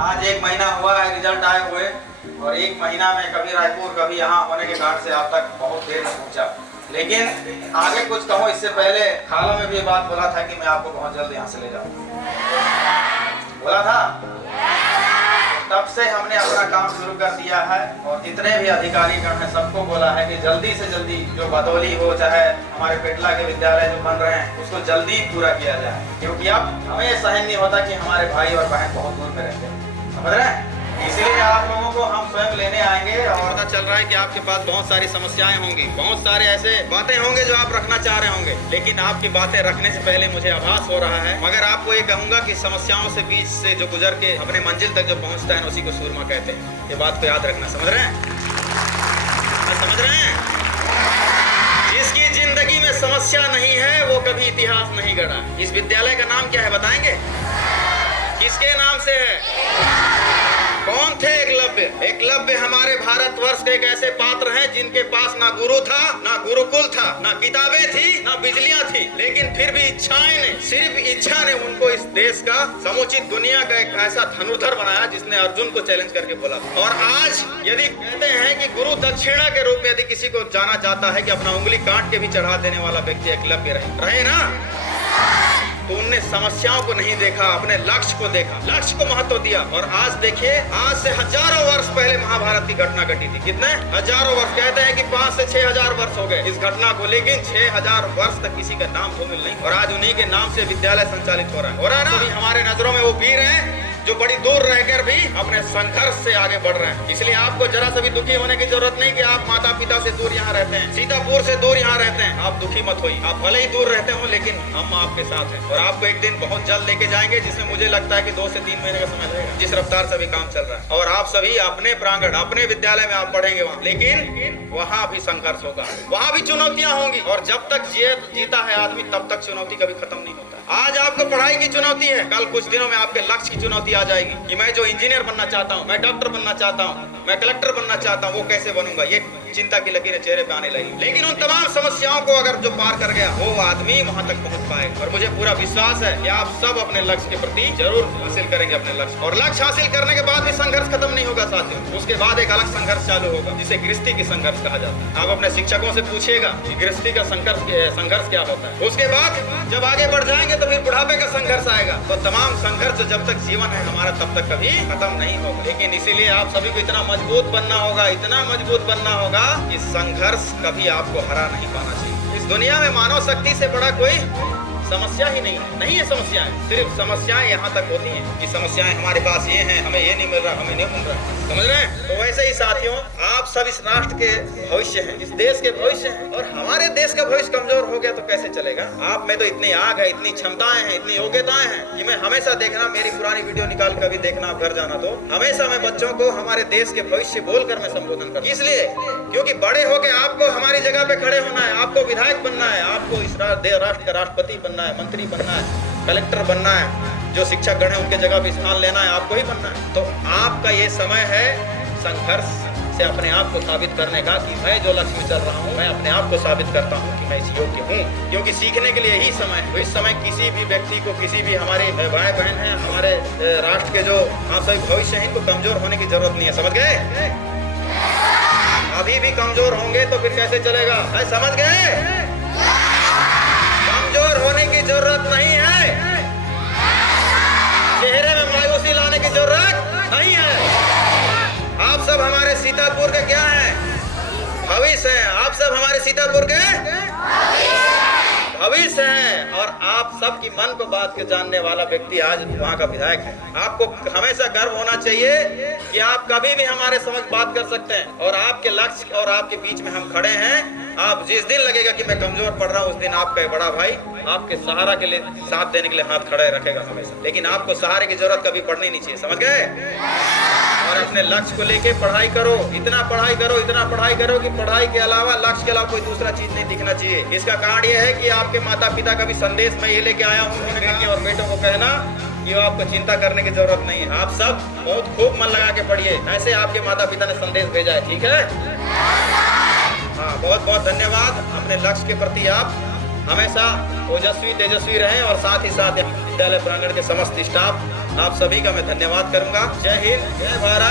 आज 1 महीना हुआ है रिजल्ट आए हुए, और 1 महीना में कभी रायपुर कभी यहाँ होने के कारण से आप तक बहुत देर में पहुँचा। लेकिन आगे कुछ कहूँ इससे पहले खाला में भी ये बात बोला था कि मैं आपको बहुत जल्द यहाँ से ले जाऊँ, बोला था। तब से हमने अपना काम शुरू कर दिया है, और जितने भी अधिकारीगण हैं सबको बोला है कि जल्दी से जल्दी जो बदौली हो चाहे हमारे पेटला के विद्यालय जो बन रहे हैं उसको जल्दी पूरा किया जाए, क्योंकि अब हमें सहन नहीं होता कि हमारे भाई और बहन बहुत दूर में रहते हैं, समझ रहे हैं। इसीलिए आप लोगों को हम स्वयं लेने आएंगे, और पता चल रहा है कि आपके पास बहुत सारी समस्याएं होंगी, बहुत सारे ऐसे बातें होंगे जो आप रखना चाह रहे होंगे, लेकिन आपकी बातें रखने से पहले मुझे आभास हो रहा है। मगर आपको ये कहूंगा कि समस्याओं से बीच से जो गुजर के अपने मंजिल तक जो पहुंचता है उसी को सूरमा कहते हैं। ये बात को याद रखना, समझ रहे हैं, समझ रहे हैं। जिसकी जिंदगी में समस्या नहीं है वो कभी इतिहास नहीं गढ़ा। इस विद्यालय का नाम क्या है बताएंगे? किसके नाम से है? कौन थे एकलव्य? एकलव्य हमारे भारतवर्ष के एक ऐसे पात्र हैं जिनके पास ना गुरु था, ना गुरुकुल था, ना किताबें थी, ना बिजलियां थी, लेकिन फिर भी इच्छाएं ने, सिर्फ इच्छा ने उनको इस देश का समुचित दुनिया का एक ऐसा धनुर्धर बनाया जिसने अर्जुन को चैलेंज करके बोला। और आज यदि कहते हैं कि गुरु दक्षिणा के रूप में यदि किसी को जाना जाता है कि अपना उंगली काट के भी चढ़ा देने वाला व्यक्ति एकलव्य रहे ना, तो उनने समस्याओं को नहीं देखा, अपने लक्ष्य को देखा, लक्ष्य को महत्व दिया। और आज देखिए, आज से हजारों वर्ष पहले महाभारत की घटना घटी थी। कितने हजारों वर्ष? कहते हैं कि 5 से 6 हजार वर्ष हो गए इस घटना को, लेकिन 6 हजार वर्ष तक किसी का नाम धूमिल नहीं। और आज उन्हीं के नाम से विद्यालय संचालित हो रहा है ना। तो हमारे नजरों में वो वीर हैं जो बड़ी दूर रहकर भी अपने संघर्ष से आगे बढ़ रहे हैं। इसलिए आपको जरा सा भी दुखी होने की जरूरत नहीं कि आप माता पिता से दूर यहाँ रहते हैं, सीतापुर से दूर यहाँ रहते हैं। आप दुखी मत होइए, आप भले ही दूर रहते हो लेकिन हम आपके साथ हैं, और आपको एक दिन बहुत जल्द लेके जाएंगे, जिसमें मुझे लगता है कि 2 से 3 महीने का समय लगेगा, जिस रफ्तार से भी काम चल रहा है। और आप सभी अपने प्रांगण, अपने विद्यालय में आप पढ़ेंगे वहाँ, लेकिन वहाँ भी संघर्ष होगा, वहाँ भी चुनौतियाँ होंगी। और जब तक जीता है आदमी तब तक चुनौती कभी खत्म नहीं होता। आज आपको पढ़ाई की चुनौती है, कल कुछ दिनों में आपके लक्ष्य की चुनौती आ जाएगी कि मैं जो इंजीनियर बनना चाहता हूँ, मैं डॉक्टर बनना चाहता हूँ, मैं कलेक्टर बनना चाहता हूँ, वो कैसे बनूंगा, ये चिंता की लकीरें चेहरे पे आने लगी। लेकिन उन तमाम समस्याओं को अगर जो पार कर गया वो आदमी वहां तक पहुंच पाएगा। और मुझे पूरा विश्वास है कि आप सब अपने लक्ष्य के प्रति जरूर हासिल करेंगे अपने लक्ष्य। और लक्ष्य हासिल करने के बाद भी संघर्ष खत्म नहीं होगा साथियों, उसके बाद एक अलग संघर्ष चालू होगा जिसे गृहस्थी की संघर्ष कहा जाता है। आप अपने शिक्षकों से पूछिएगा कि गृहस्थी का संघर्ष क्या होता है। उसके बाद जब आगे बढ़ जाएंगे तो फिर बुढ़ापे का संघर्ष आएगा। तो तमाम संघर्ष जब तक जीवन है हमारा तब तक कभी खत्म नहीं होगा। लेकिन इसीलिए आप सभी को इतना मजबूत बनना होगा, इतना मजबूत बनना होगा कि संघर्ष कभी आपको हरा नहीं पाना चाहिए। इस दुनिया में मानव शक्ति से बड़ा कोई समस्या ही नहीं है समस्याएं। सिर्फ समस्याएं यहाँ तक होती हैं कि समस्याएं हमारे पास ये हैं, हमें ये नहीं मिल रहा, हमें नहीं मिल रहा, समझ रहे हैं। तो वैसे ही साथियों, आप सब इस राष्ट्र के भविष्य हैं, इस देश के भविष्य हैं, और हमारे देश का भविष्य कमजोर हो गया तो कैसे चलेगा। आप में तो इतनी आग है, इतनी क्षमताएं हैं, इतनी योग्यताएं हैं कि मैं हमेशा देखना, मेरी पुरानी वीडियो निकाल कर भी देखना, आप घर जाना तो हमेशा मैं बच्चों को हमारे देश के भविष्य बोलकर मैं संबोधन करता हूं। इसलिए क्योंकि बड़े होकर आपको हमारी जगह पे खड़े होना है, आपको विधायक बनना है, आपको इस राष्ट्र का राष्ट्रपति बनना है, मंत्री बनना है, कलेक्टर बनना है, जो शिक्षक गण है उनके जगह पे स्थान लेना है, आपको ही बनना है। तो आपका ये समय है संघर्ष से अपने आप को साबित करने का कि मैं जो लक्ष्य में चल रहा हूँ, मैं अपने आप को साबित करता हूँ कि मैं इस योग्य हूँ। क्योंकि सीखने के लिए यही समय है। तो इस समय किसी भी व्यक्ति को, किसी भी हमारे भाई बहन हैं, हमारे राष्ट्र के जो आप सभी भविष्य हैं, इनको कमजोर होने की जरूरत नहीं है, समझ गए। अभी भी कमजोर होंगे तो फिर कैसे चलेगा, समझ गए। कमजोर होने की जरूरत नहीं है, चेहरे में मायूसी लाने की जरूरत नहीं है। आप सब हमारे सीतापुर के क्या हैं? भविष्य हैं। आप सब हमारे सीतापुर के भविष्य हैं। और आप सब की मन को बात के जानने वाला व्यक्ति आज वहाँ का विधायक है। आपको हमेशा गर्व होना चाहिए कि आप कभी भी हमारे समझ बात कर सकते हैं, और आपके लक्ष्य और आपके बीच में हम खड़े हैं। आप जिस दिन लगेगा कि मैं कमजोर पड़ रहा हूँ, उस दिन आपका बड़ा भाई आपके सहारा के लिए, साथ देने के लिए हाथ खड़े रखेगा हमेशा। लेकिन आपको सहारे की जरूरत कभी पड़नी नहीं चाहिए, समझ गए। और अपने लक्ष्य को लेके पढ़ाई करो, इतना पढ़ाई करो, इतना पढ़ाई करो कि पढ़ाई के अलावा, लक्ष्य के अलावा कोई दूसरा चीज नहीं दिखना चाहिए। इसका कारण यह है कि आपके माता पिता का भी संदेश मैं ये लेके आया हूँ, बेटी और बेटों को कहना कि आपको चिंता करने की जरूरत नहीं है। आप सब बहुत खूब मन लगा के पढ़िए, ऐसे आपके माता पिता ने संदेश भेजा है, ठीक है। हाँ, बहुत बहुत धन्यवाद। अपने लक्ष्य के प्रति आप हमेशा ओजस्वी तेजस्वी रहें, और साथ ही साथ विद्यालय प्रांगण के समस्त स्टाफ आप सभी का मैं धन्यवाद करूंगा। जय हिंद, जय भारत।